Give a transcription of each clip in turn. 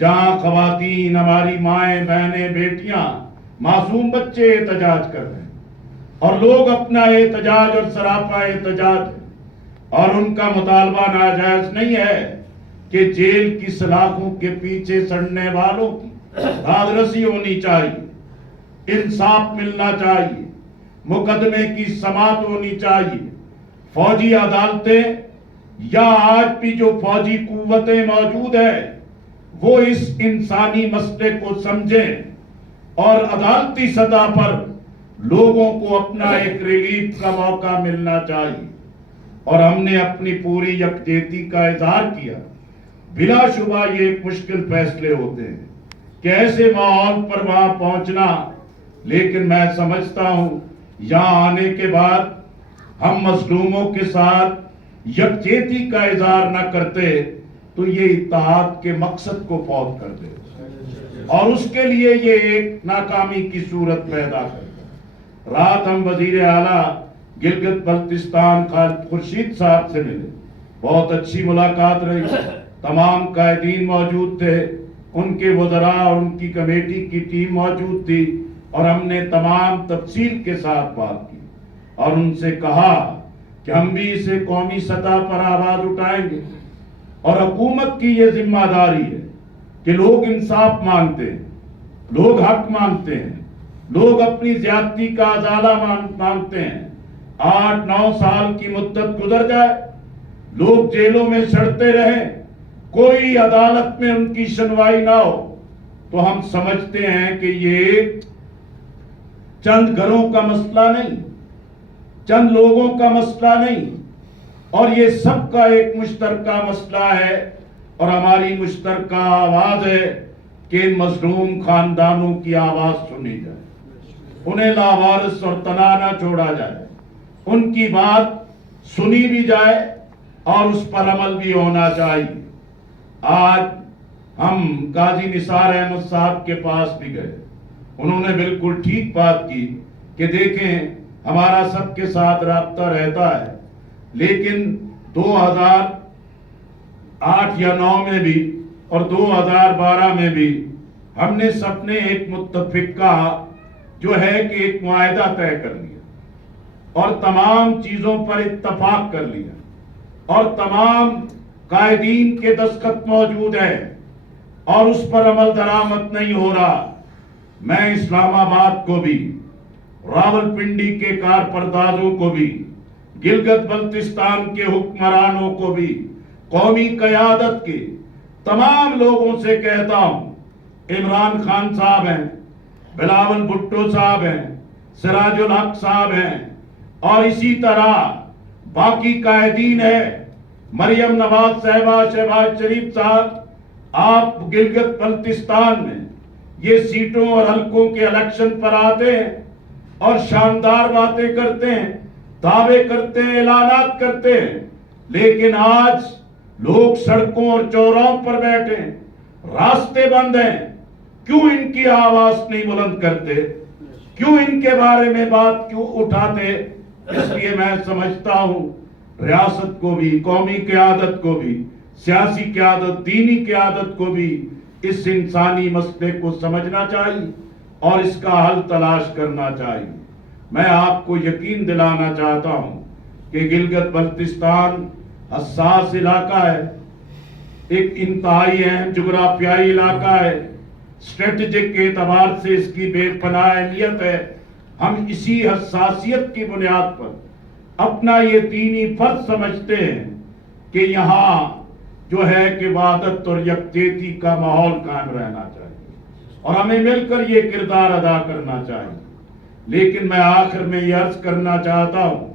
جہاں خواتین، ہماری مائیں، بہنیں، بیٹیاں، معصوم بچے احتجاج کر رہے ہیں، اور لوگ اپنا احتجاج اور سراپا احتجاج ہے، اور ان کا مطالبہ ناجائز نہیں ہے کہ جیل کی سلاخوں کے پیچھے سڑنے والوں کی دادرسی ہونی چاہیے، انصاف ملنا چاہیے، مقدمے کی سماعت ہونی چاہیے۔ فوجی عدالتیں یا آج بھی جو فوجی قوتیں موجود ہیں وہ اس انسانی مسئلے کو سمجھیں اور عدالتی سطح پر لوگوں کو اپنا ایک ریلیف کا موقع ملنا چاہیے، اور ہم نے اپنی پوری یکجہتی کا اظہار کیا۔ بلا شبہ یہ ایک مشکل فیصلے ہوتے ہیں کہ ایسے ماحول پر وہاں پہنچنا، لیکن میں سمجھتا ہوں یہاں آنے کے بعد ہم مظلوموں کے ساتھ یکجہتی کا اظہار نہ کرتے تو یہ اتحاد کے مقصد کو فوت کر دے، اور اس کے لیے یہ ایک ناکامی کی صورت پیدا کرتا۔ رات ہم وزیر اعلیٰ گلگت بلتستان خالد خورشید صاحب سے ملے، بہت اچھی ملاقات رہی، تمام قائدین موجود تھے، ان کے وزراء اور ان کی کمیٹی کی ٹیم موجود تھی، اور ہم نے تمام تفصیل کے ساتھ بات کی اور ان سے کہا کہ ہم بھی اسے قومی سطح پر آواز اٹھائیں گے، اور حکومت کی یہ ذمہ داری ہے کہ لوگ انصاف مانگتے ہیں، لوگ حق مانگتے ہیں، لوگ اپنی زیادتی کا ازالہ مانگتے ہیں۔ 8-9 سال کی مدت گزر جائے، لوگ جیلوں میں سڑتے رہیں، کوئی عدالت میں ان کی سنوائی نہ ہو، تو ہم سمجھتے ہیں کہ یہ چند گھروں کا مسئلہ نہیں، چند لوگوں کا مسئلہ نہیں، اور یہ سب کا ایک مشترکہ مسئلہ ہے، اور ہماری مشترکہ آواز ہے کہ ان مظلوم خاندانوں کی آواز سنی جائے، انہیں لاوارث اور تنہا نہ چھوڑا جائے، ان کی بات سنی بھی جائے اور اس پر عمل بھی ہونا چاہیے۔ آج ہم قاضی نثار احمد صاحب کے پاس بھی گئے، انہوں نے بالکل ٹھیک بات کی کہ دیکھیں ہمارا سب کے ساتھ رابطہ رہتا ہے، لیکن 2008 یا 2009 میں بھی اور 2012 میں بھی ہم نے سب نے ایک متفقہ جو ہے کہ ایک معاہدہ طے کر لیا اور تمام چیزوں پر اتفاق کر لیا، اور تمام قائدین کے دستخط موجود ہیں، اور اس پر عمل درآمد نہیں ہو رہا۔ میں اسلام آباد کو بھی، راولپنڈی کے کارپردازوں کو بھی، گلگت بلتستان کے حکمرانوں کو بھی، قومی قیادت کے تمام لوگوں سے کہتا ہوں، عمران خان صاحب ہیں، بلاول بھٹو صاحب ہیں، سراج الحق صاحب ہیں، اور اسی طرح باقی قائدین ہیں، مریم نواز صاحبہ، شہباز شریف صاحب، آپ گلگت بلتستان میں یہ سیٹوں اور حلقوں کے الیکشن پر آتے ہیں اور شاندار باتیں کرتے ہیں، دعوے کرتے ہیں، اعلانات کرتے ہیں، لیکن آج لوگ سڑکوں اور چوراہوں پر بیٹھے ہیں، راستے بند ہیں، کیوں ان کی آواز نہیں بلند کرتے؟ کیوں ان کے بارے میں بات کیوں اٹھاتے؟ اس لیے میں سمجھتا ہوں ریاست کو بھی، قومی قیادت کو بھی، سیاسی قیادت، دینی قیادت کو بھی اس انسانی مسئلے کو سمجھنا چاہیے اور اس کا حل تلاش کرنا چاہیے۔ میں آپ کو یقین دلانا چاہتا ہوں کہ گلگت بلتستان حساس علاقہ ہے، ایک انتہائی اہم جغرافیائی علاقہ ہے، اسٹریٹجک کے اعتبار سے اس کی بے پناہ اہمیت ہے۔ ہم اسی حساسیت کی بنیاد پر اپنا یہ دینی فرض سمجھتے ہیں کہ یہاں جو ہے کہ وحدت اور یکجہتی کا ماحول قائم رہنا چاہیے، اور ہمیں مل کر یہ کردار ادا کرنا چاہیے۔ لیکن میں آخر میں یہ عرض کرنا چاہتا ہوں،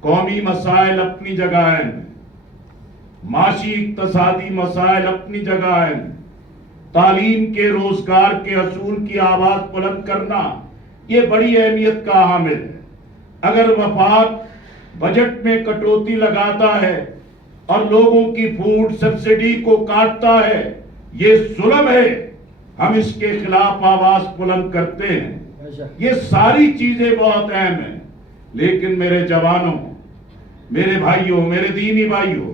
قومی مسائل اپنی جگہ ہیں، معاشی اقتصادی مسائل اپنی جگہ ہیں، تعلیم کے، روزگار کے حصول کی آواز بلند کرنا یہ بڑی اہمیت کا حامل ہے۔ اگر وفاق بجٹ میں کٹوتی لگاتا ہے اور لوگوں کی فوڈ سبسڈی کو کاٹتا ہے، یہ ظلم ہے، ہم اس کے خلاف آواز بلند کرتے ہیں۔ یہ ساری چیزیں بہت اہم ہیں، لیکن میرے جوانوں، میرے بھائیوں، میرے دینی بھائیوں،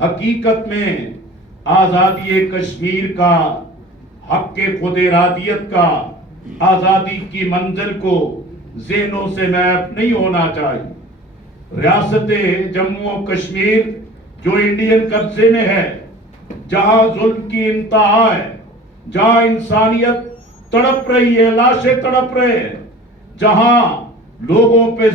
حقیقت میں آزادی کشمیر کا، حق کے خود ارادیت کا، آزادی کی منزل کو ذہنوں سے میپ نہیں ہونا چاہیے۔ ریاست جموں و کشمیر جو انڈین قبضے میں ہے، جہاں ظلم کی انتہا ہے، جہاں انسانیت تڑپ رہی ہے، لاشیں تڑپ رہے ہیں، جہاں لوگوں پہ